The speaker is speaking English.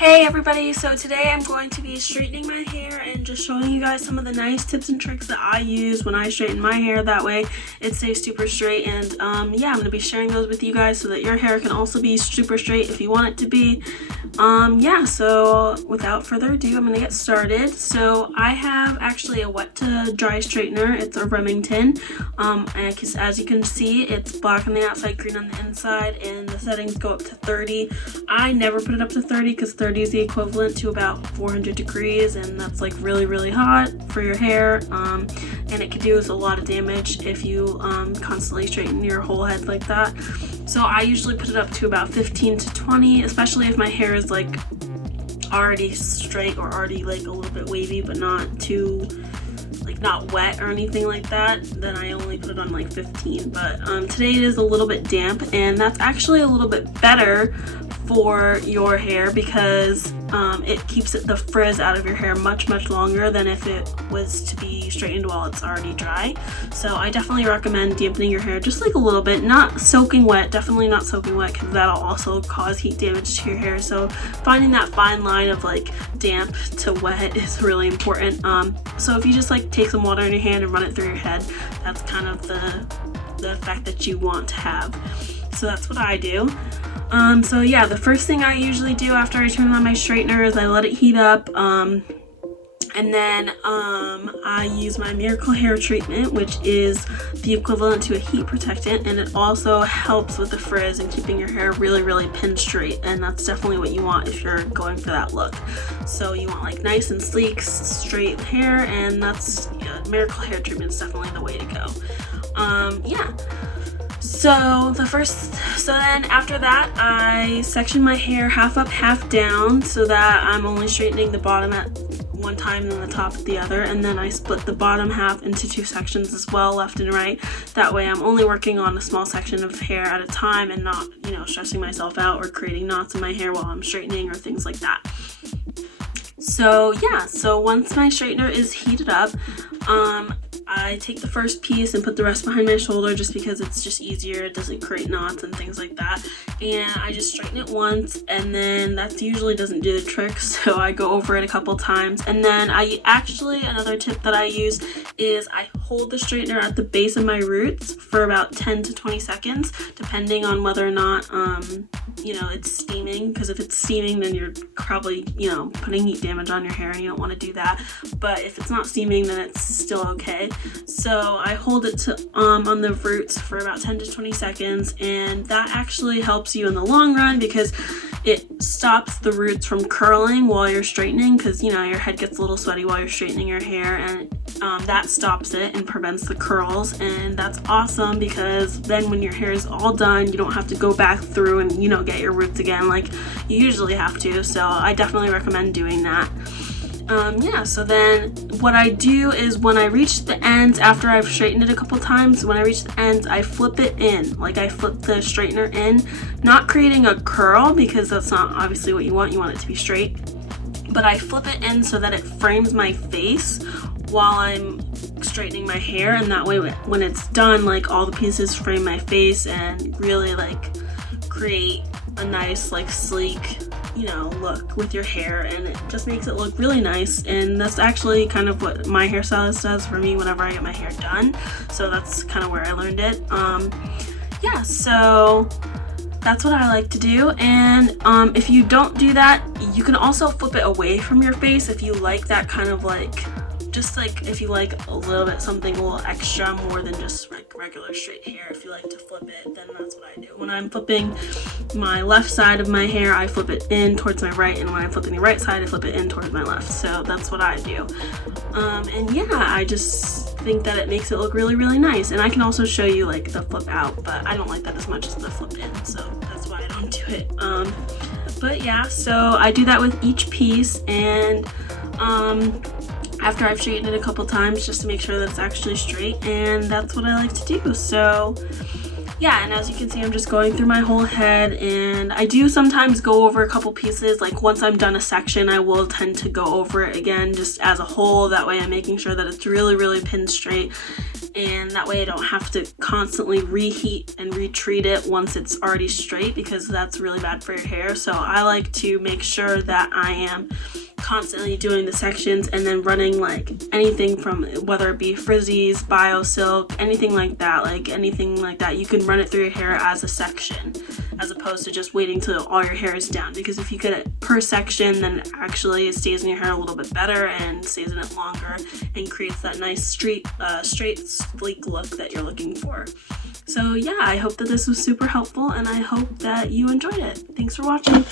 Hey everybody, so today I'm going to be straightening my hair and just showing you guys some of the nice tips and tricks that I use when I straighten my hair. That way it stays super straight, and yeah, I'm going to be sharing those with you guys so that your hair can also be super straight if you want it to be. Yeah, so without further ado, I'm going to get started. So I have actually a wet to dry straightener. It's a Remington, and as you can see, it's black on the outside, green on the inside, and the settings go up to 30. I never put it up to 30 because 30 is the equivalent to about 400 degrees, and that's like really hot for your hair, and it can do us a lot of damage if you constantly straighten your whole head like that. So I usually put it up to about 15 to 20, especially if my hair is like already straight or already like a little bit wavy but not too not wet or anything like that. Then I only put it on like 15. But today it is a little bit damp, and that's actually a little bit better for your hair because it keeps the frizz out of your hair much longer than if it was to be straightened while it's already dry. So I definitely recommend dampening your hair just like a little bit, not soaking wet, definitely not soaking wet, because that'll also cause heat damage to your hair. So finding that fine line of like damp to wet is really important. So if you just like take some water in your hand and run it through your head, that's kind of the effect that you want to have. So that's what I do. So yeah, the first thing I usually do after I turn on my straightener is I let it heat up, and then I use my Miracle Hair Treatment, which is the equivalent to a heat protectant, and it also helps with the frizz and keeping your hair really pin straight, and that's definitely what you want if you're going for that look. So you want like nice and sleek, straight hair, and that's Miracle Hair Treatment is definitely the way to go. Yeah. So then after that, I section my hair half up, half down, so that I'm only straightening the bottom at one time and then the top at the other, and then I split the bottom half into two sections as well, left and right. That way I'm only working on a small section of hair at a time and not, stressing myself out or creating knots in my hair while I'm straightening or things like that. So yeah, so once my straightener is heated up, I take the first piece and put the rest behind my shoulder just because it's just easier. It doesn't create knots and things like that. And I just straighten it once, and then that usually doesn't do the trick, so I go over it a couple times. And then another tip that I use is I hold the straightener at the base of my roots for about 10 to 20 seconds, depending on whether or not, it's steaming, because if it's steaming, then you're probably, putting heat damage on your hair, and you don't want to do that. But if it's not steaming, then it's still okay. So I hold it on the roots for about 10 to 20 seconds, and that actually helps you in the long run because it stops the roots from curling while you're straightening, because your head gets a little sweaty while you're straightening your hair, and that stops it and prevents the curls. And that's awesome because then when your hair is all done, you don't have to go back through and get your roots again like you usually have to. So I definitely recommend doing that. Yeah, so then what I do is when I reach the ends, after I've straightened it a couple times, when I reach the ends, I flip it in. Like I flip the straightener in, not creating a curl because that's not obviously what you want. You want it to be straight. But I flip it in so that it frames my face while I'm straightening my hair, and that way when it's done, like all the pieces frame my face and really like create a nice like sleek look with your hair, and it just makes it look really nice. And that's actually kind of what my hairstylist does for me whenever I get my hair done, so that's kind of where I learned it. Yeah, so that's what I like to do. And if you don't do that, you can also flip it away from your face if you like that kind of like, just like if you like a little bit something a little extra more than just like regular straight hair. If you like to flip it, then that's what I do. When I'm flipping my left side of my hair, I flip it in towards my right, and when I'm flipping the right side, I flip it in towards my left. So that's what I do. And yeah, I just think that it makes it look really nice. And I can also show you like the flip out, but I don't like that as much as the flip in, so that's why I don't do it. But yeah, so I do that with each piece, and after I've straightened it a couple times just to make sure that it's actually straight, and that's what I like to do. So yeah, and as you can see, I'm just going through my whole head, and I do sometimes go over a couple pieces. Like once I'm done a section, I will tend to go over it again just as a whole. That way I'm making sure that it's really pin straight. and that way I don't have to constantly reheat and retreat it once it's already straight, because that's really bad for your hair. So I like to make sure that I am constantly doing the sections and then running like anything from, whether it be frizzies, bio silk, anything like that, you can run it through your hair as a section, as opposed to just waiting till all your hair is down, because if you get it per section, then actually it stays in your hair a little bit better and stays in it longer and creates that nice straight sleek look that you're looking for. So yeah, I hope that this was super helpful, and I hope that you enjoyed it. Thanks for watching.